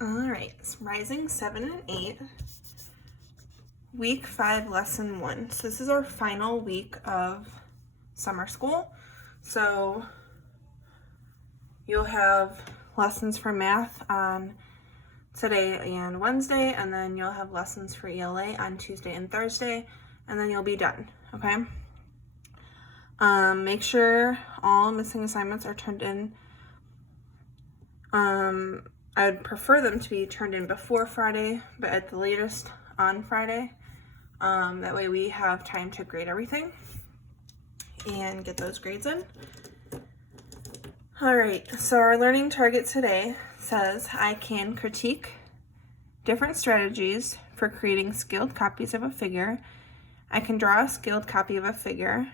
All right, it's Rising 7 and 8, week 5, lesson 1. So this is our final week of summer school. So you'll have lessons for math on today and Wednesday, and then you'll have lessons for ELA on Tuesday and Thursday, and then you'll be done, okay? Make sure all missing assignments are turned in. I would prefer them to be turned in before Friday, but at the latest on Friday. That way we have time to grade everything and get those grades in. All right, so our learning target today says I can critique different strategies for creating scaled copies of a figure. I can draw a scaled copy of a figure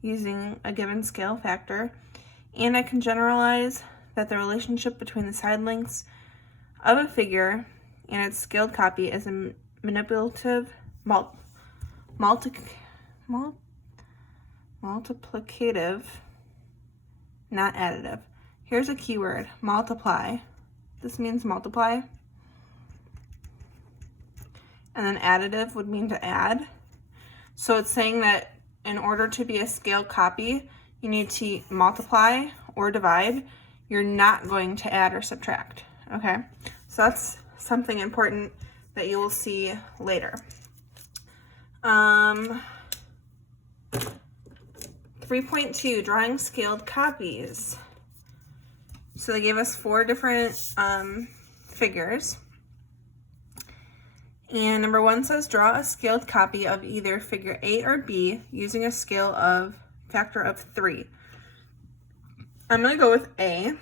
using a given scale factor, and I can generalize that the relationship between the side lengths of a figure and its scaled copy is a manipulative multiplicative, not additive. Here's a keyword, multiply. This means multiply. And then additive would mean to add. So it's saying that in order to be a scaled copy, you need to multiply or divide. You're not going to add or subtract, okay? So that's something important that you will see later. 3.2, drawing scaled copies. So they gave us 4 different figures. And number 1 says draw a scaled copy of either figure A or B using a scale of factor of 3. I'm going to go with A.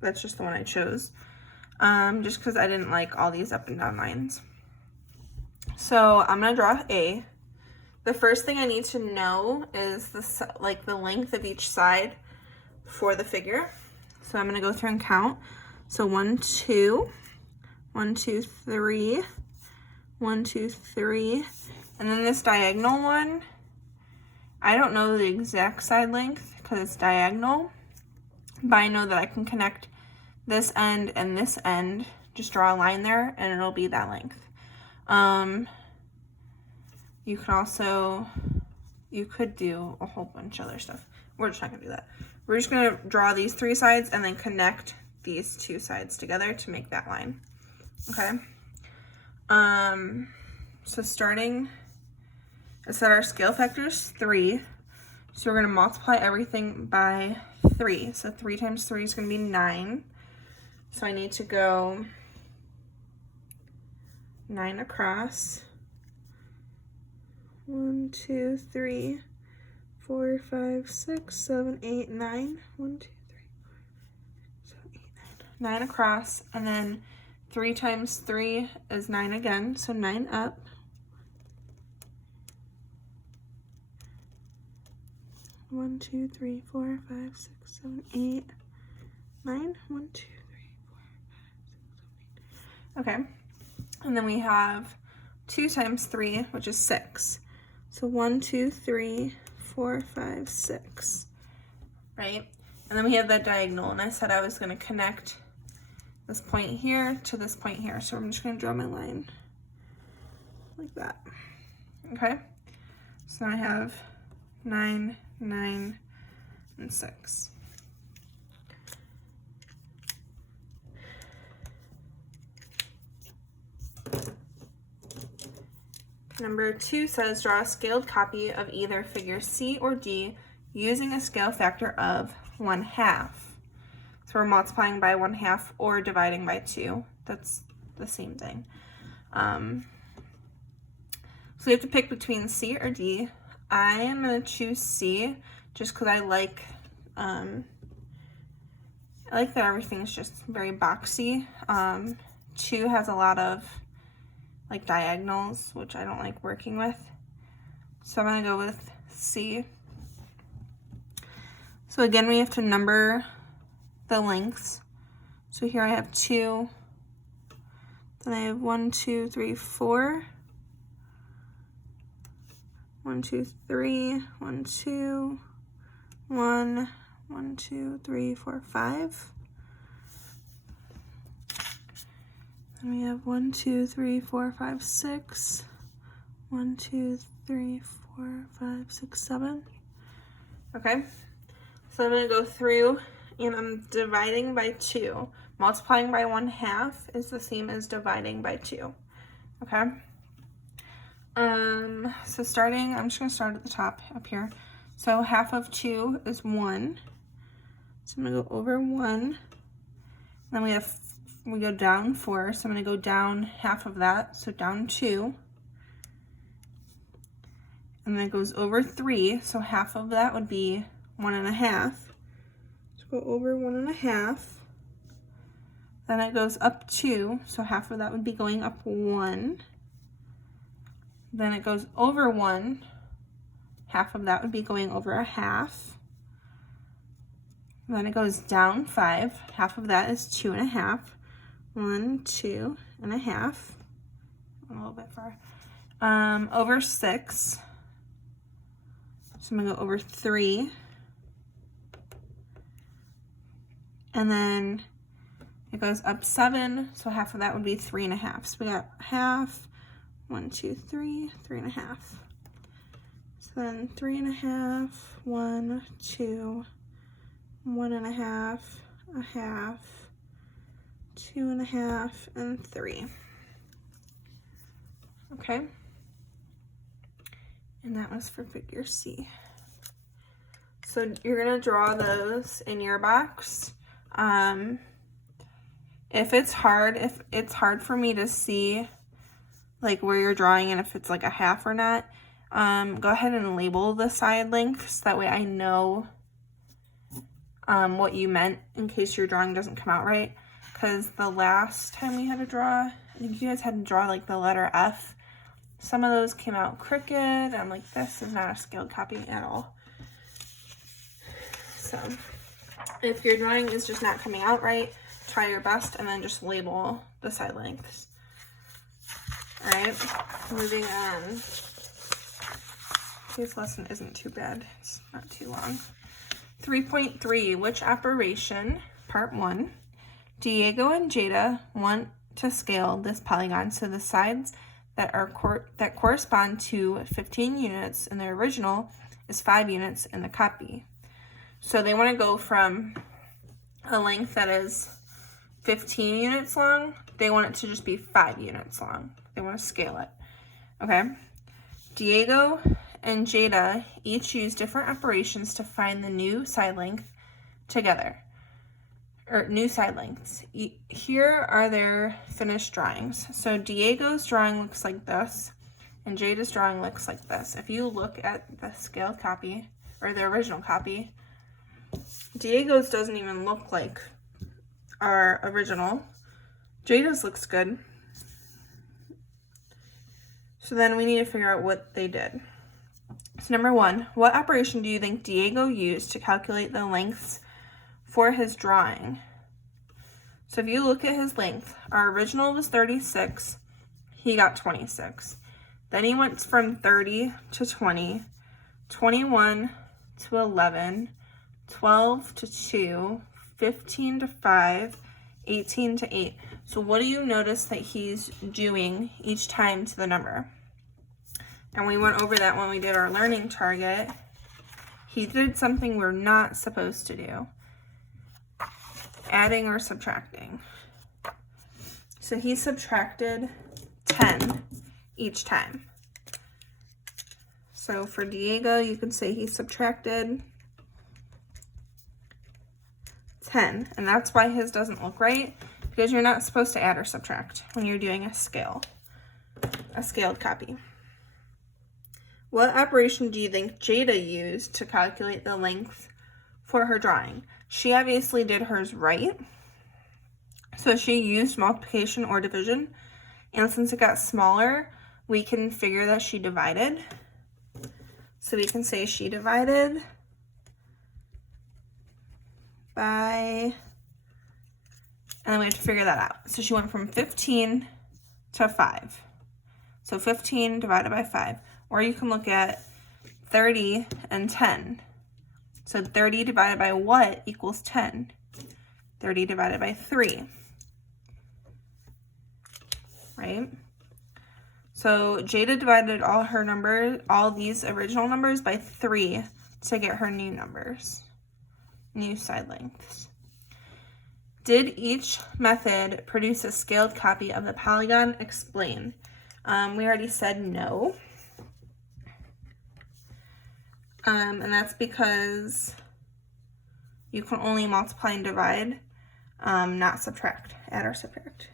That's just the one I chose. Just because I didn't like all these up and down lines. So I'm going to draw A. The first thing I need to know is the length of each side for the figure. So I'm going to go through and count. So 1, 2, 1, 2, 3, 1, 2, 3. And then this diagonal one, I don't know the exact side length because it's diagonal, but I know that I can connect this end and this end, just draw a line there, and it'll be that length. You could do a whole bunch of other stuff. We're just not gonna do that. We're just gonna draw these 3 sides and then connect these 2 sides together to make that line, okay? So starting, I said our scale factor is 3, so we're gonna multiply everything by 3. So 3 times 3 is gonna be 9. So I need to go 9 across. 1, 2, 3, 4, 5, 6, 7, 8, 9. 1, 2, 3, 4, 7, 8, 9. 9 across, and then 3 times 3 is 9 again, so 9 up. One, 2, 3, 4, 5, 6, 7, 8, 9. 1, 2, 3, 4, 5, 6, 7, 8. Okay, and then we have 2 times 3, which is 6. So 1, 2, 3, 4, 5, 6, right? And then we have that diagonal, and I said I was going to connect this point here to this point here. So I'm just going to draw my line like that, okay? So now I have 9, 9, and 6. Number 2 says draw a scaled copy of either figure C or D using a scale factor of 1/2. So we're multiplying by 1/2 or dividing by 2. That's the same thing. So we have to pick between C or D. I am going to choose C just because I like that everything's just very boxy. 2 has a lot of like diagonals, which I don't like working with. So I'm going to go with C. So again, we have to number the lengths. So here I have 2. Then I have 1, 2, 3, 4. 1, 2, 3, 1, 2, 1, 1, 2, 3, 4, 5. And we have 1, 2, 3, 4, 5, 6. 1, 2, 3, 4, 5, 6, 7. Okay, so I'm going to go through and I'm dividing by 2. Multiplying by 1/2 is the same as dividing by 2. Okay. So starting, I'm just going to start at the top up here. So half of 2 is 1. So I'm going to go over 1. Then we go down 4. So I'm going to go down half of that. So down 2. And then it goes over 3. So half of that would be 1.5. So go over 1.5. Then it goes up 2. So half of that would be going up 1. Then it goes over 1. Half of that would be going over 1/2. Then it goes down 5. Half of that is 2.5. 1, 2.5. A little bit far. Over 6. So I'm going to go over 3. And then it goes up 7. So half of that would be 3.5. So we got half. 1, 2, 3, 3.5. So then 3.5, 1, 2, 1.5, 1/2, 2.5, and 3. Okay. And that was for figure C. So you're gonna draw those in your box. If it's hard for me to see like where you're drawing and if it's like a half or not, go ahead and label the side lengths. That way I know what you meant in case your drawing doesn't come out right. Because the last time we had to draw, I think you guys had to draw like the letter F. Some of those came out crooked. I'm like, this is not a scaled copy at all. So if your drawing is just not coming out right, try your best and then just label the side lengths. All right, moving on. This lesson isn't too bad. It's not too long. 3.3, which operation, part 1, Diego and Jada want to scale this polygon so the sides that correspond to 15 units in the original is 5 units in the copy. So they want to go from a length that is 15 units long, they want it to just be 5 units long. They want to scale it. Okay. Diego and Jada each use different operations to find the new side length together, or new side lengths. Here are their finished drawings. So Diego's drawing looks like this, and Jada's drawing looks like this. If you look at the scaled copy, or the original copy, Diego's doesn't even look like our original. Jada's looks good. So then we need to figure out what they did. So number 1, what operation do you think Diego used to calculate the lengths for his drawing? So if you look at his length, our original was 36, he got 26. Then he went from 30 to 20, 21 to 11, 12 to 2, 15 to 5, 18 to 8. So what do you notice that he's doing each time to the number? And we went over that when we did our learning target. He did something we're not supposed to do. Adding or subtracting. So he subtracted 10 each time. So for Diego, you could say he subtracted 10. And that's why his doesn't look right, because you're not supposed to add or subtract when you're doing a scaled copy. What operation do you think Jada used to calculate the length for her drawing? She obviously did hers right. So she used multiplication or division. And since it got smaller, we can figure that she divided. So we can say she divided by, and then we have to figure that out. So she went from 15 to 5. So 15 divided by 5. Or you can look at 30 and 10. So 30 divided by what equals 10? 30 divided by 3. right? So Jada divided all these original numbers by 3 to get her new numbers, new side lengths. Did each method produce a scaled copy of the polygon? Explain. We already said no. And that's because you can only multiply and divide, not subtract, add or subtract.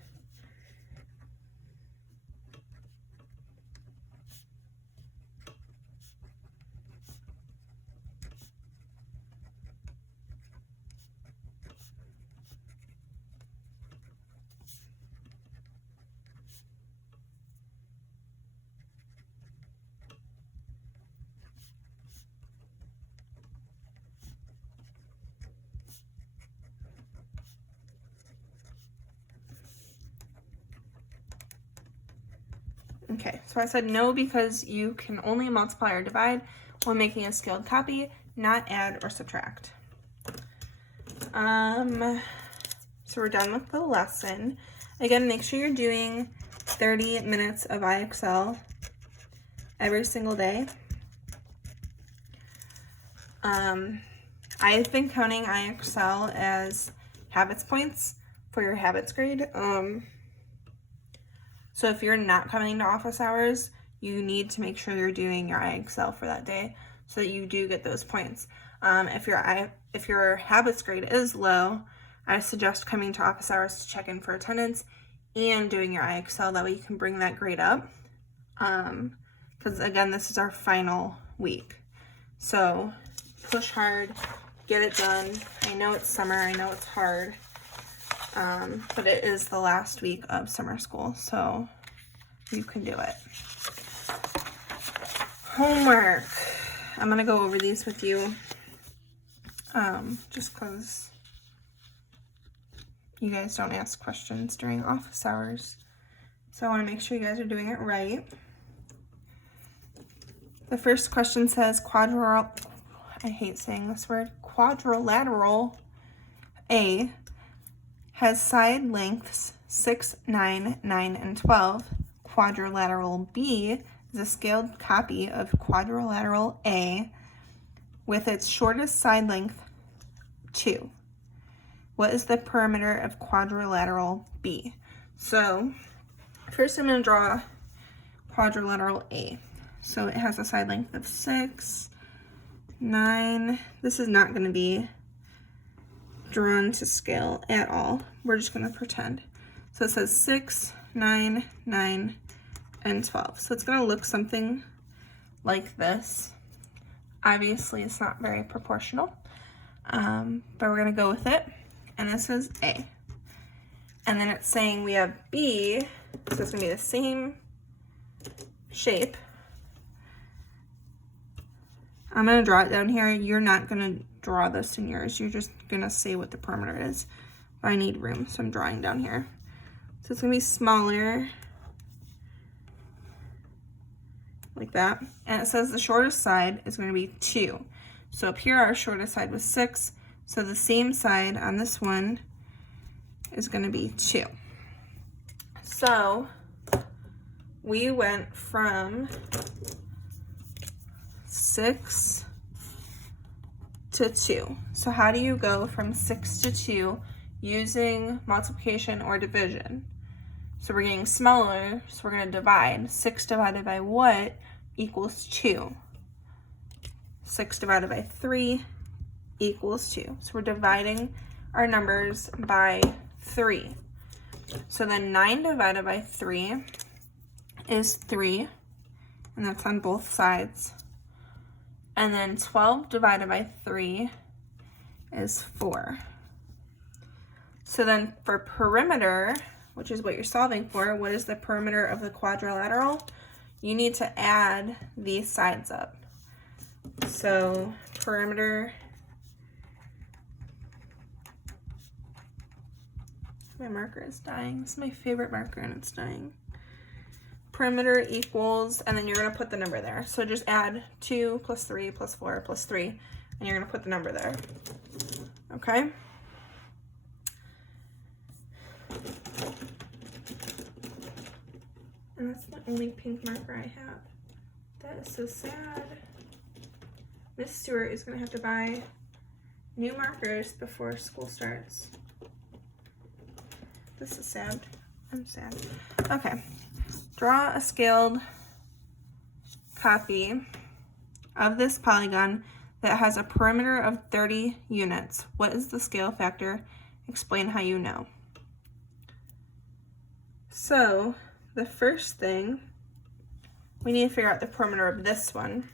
Okay, so I said no because you can only multiply or divide when making a scaled copy, not add or subtract. So we're done with the lesson. Again, make sure you're doing 30 minutes of IXL every single day. I've been counting IXL as habits points for your habits grade. So if you're not coming to office hours, you need to make sure you're doing your IXL for that day so that you do get those points. If your habits grade is low, I suggest coming to office hours to check in for attendance and doing your IXL. That way you can bring that grade up. Because again, this is our final week. So push hard, get it done. I know it's summer, I know it's hard. But it is the last week of summer school, so you can do it. Homework. I'm gonna go over these with you, just because you guys don't ask questions during office hours. So I wanna make sure you guys are doing it right. The first question says I hate saying this word, quadrilateral A has side lengths 6, 9, 9, and 12. Quadrilateral B is a scaled copy of quadrilateral A with its shortest side length 2. What is the perimeter of quadrilateral B? So first I'm going to draw quadrilateral A. So it has a side length of 6, 9. This is not going to be drawn to scale at all. We're just going to pretend. So it says 6, 9, 9, and 12. So it's going to look something like this. Obviously, it's not very proportional, but we're going to go with it. And this is A. And then it's saying we have B, so it's going to be the same shape. I'm going to draw it down here. You're not going to draw this in yours. You're just going to say what the perimeter is. But I need room, so I'm drawing down here. So it's going to be smaller, like that. And it says the shortest side is going to be 2. So up here, our shortest side was 6. So the same side on this one is going to be 2. So we went from 6 to 2. So how do you go from 6 to 2 using multiplication or division? So we're getting smaller, so we're going to divide. 6 divided by what equals 2? 6 divided by 3 equals 2. So we're dividing our numbers by 3. So then 9 divided by 3 is 3, and that's on both sides. And then 12 divided by 3 is 4. So then for perimeter, which is what you're solving for, what is the perimeter of the quadrilateral? You need to add these sides up. So perimeter, my marker is dying. This is my favorite marker and it's dying. Perimeter equals, and then you're going to put the number there. So just add 2 plus 3 plus 4 plus 3, and you're going to put the number there. Okay? And that's the only pink marker I have. That is so sad. Miss Stewart is gonna have to buy new markers before school starts. This is sad. I'm sad. Okay. Draw a scaled copy of this polygon that has a perimeter of 30 units. What is the scale factor? Explain how you know. So the first thing, we need to figure out the perimeter of this one.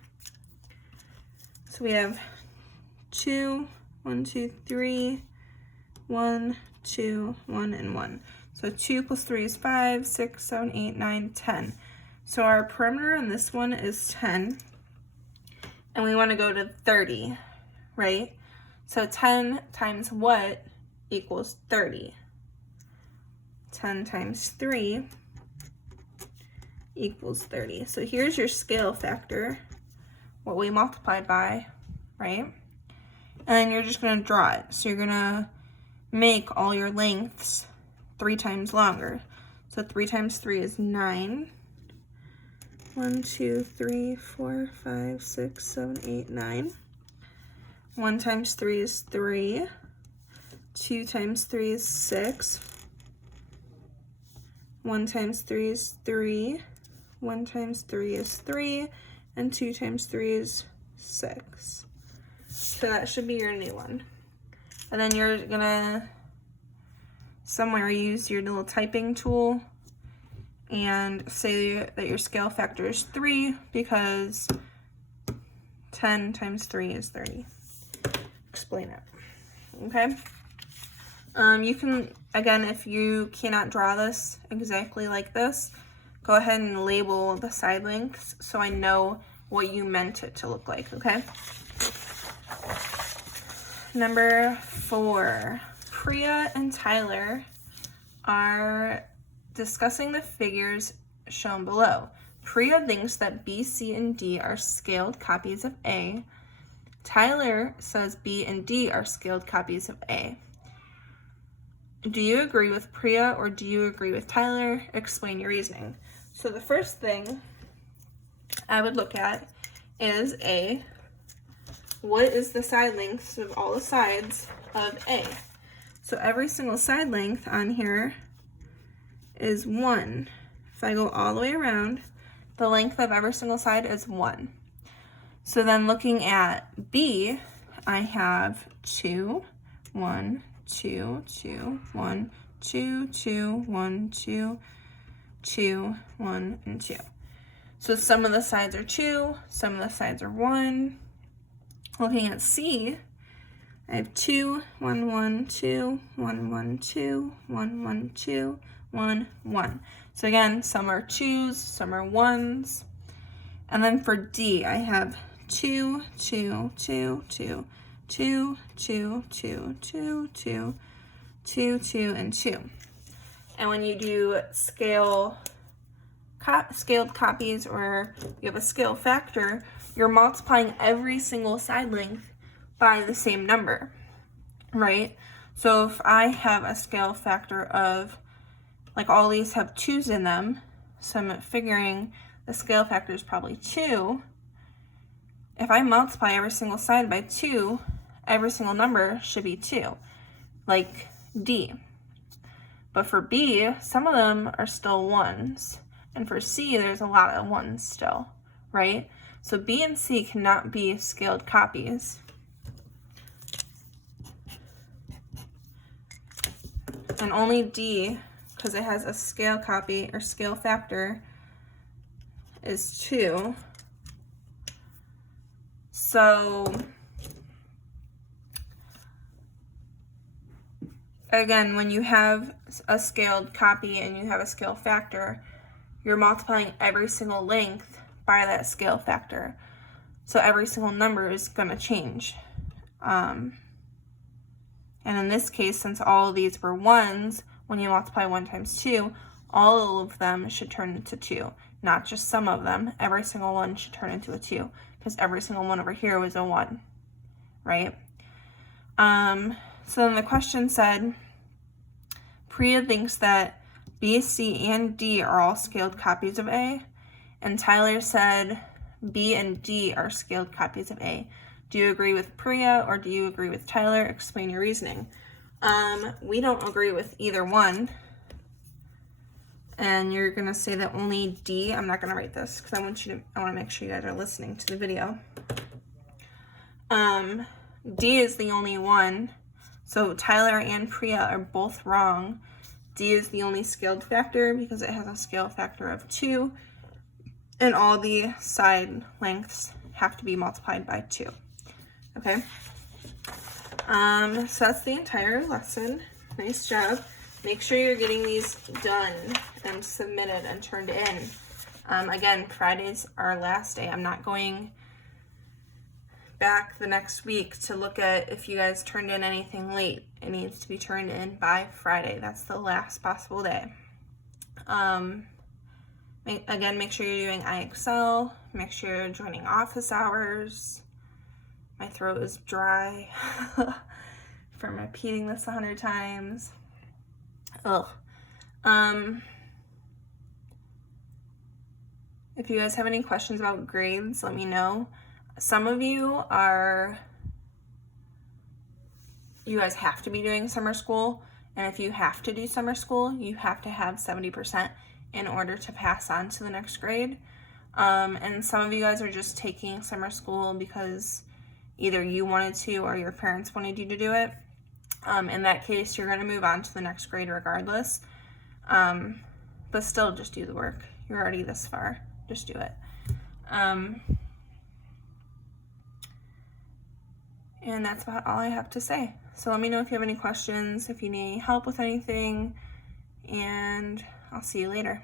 So we have 2, 1, 2, 3, 1, 2, 1, and 1. So 2 plus 3 is 5, 6, 7, 8, 9, 10. So our perimeter on this one is 10. And we want to go to 30, right? So 10 times what equals 30? 10 times 3 equals 30. So here's your scale factor, what we multiplied by, right? And then you're just going to draw it. So you're going to make all your lengths 3 times longer. So 3 times 3 is 9. 1, 2, 3, 4, 5, 6, 7, 8, 9. 1 times 3 is 3. 2 times 3 is 6. 1 times 3 is 3. 1 times 3 is 3. And 2 times 3 is 6. So that should be your new one. And then you're gonna somewhere use your little typing tool and say that your scale factor is 3 because 10 times 3 is 30. Explain it. Okay? You can, again, if you cannot draw this exactly like this, go ahead and label the side lengths so I know what you meant it to look like, okay? Number 4, Priya and Tyler are discussing the figures shown below. Priya thinks that B, C, and D are scaled copies of A. Tyler says B and D are scaled copies of A. Do you agree with Priya or do you agree with Tyler? Explain your reasoning. So the first thing I would look at is A. What is the side lengths of all the sides of A? So every single side length on here is 1. If I go all the way around, the length of every single side is 1. So then looking at B, I have 2, 1, 2, 2, 1, 2, 2, 1, 2, 2, 1, and 2. So some of the sides are 2, some of the sides are 1. Looking at C, I have 2, 1, 1, 2, 1, 1, 2, 1, 1, 2, 1, 1. So again, some are 2s, some are 1s. And then for D, I have 2, 2, 2, 2, 2, 2, 2, 2, 2, 2, 2, and 2. And when you do scaled copies or you have a scale factor, you're multiplying every single side length by the same number, right? So if I have a scale factor of, like all these have 2's in them, so I'm figuring the scale factor is probably 2. If I multiply every single side by 2, every single number should be 2, like D. But for B, some of them are still 1s. And for C, there's a lot of 1s still, right? So B and C cannot be scaled copies. And only D, because it has a scale copy or scale factor, is 2. So again, when you have a scaled copy and you have a scale factor, you're multiplying every single length by that scale factor. So every single number is going to change. And in this case, since all of these were 1s, when you multiply 1 times 2, all of them should turn into 2. Not just some of them. Every single one should turn into a 2. Because every single one over here was a 1. Right? So then the question said, Priya thinks that B, C, and D are all scaled copies of A. And Tyler said B and D are scaled copies of A. Do you agree with Priya or do you agree with Tyler? Explain your reasoning. We don't agree with either one. And you're going to say that only D. I'm not going to write this because I want to make sure you guys are listening to the video. D is the only one. So Tyler and Priya are both wrong. D is the only scaled factor because it has a scale factor of 2. And all the side lengths have to be multiplied by 2. Okay? So that's the entire lesson. Nice job. Make sure you're getting these done and submitted and turned in. Again, Friday's our last day. I'm not going back the next week to look at if you guys turned in anything late. It needs to be turned in by Friday. That's the last possible day. Again, make sure you're doing IXL. Make sure you're joining office hours. My throat is dry from repeating this 100 times. Ugh. If you guys have any questions about grades, let me know. Some of you guys have to be doing summer school, and if you have to do summer school, you have to have 70% in order to pass on to the next grade. And some of you guys are just taking summer school because either you wanted to or your parents wanted you to do it. In that case, you're going to move on to the next grade regardless. But still, just do the work. You're already this far. Just do it. And that's about all I have to say. So let me know if you have any questions, if you need help with anything, and I'll see you later.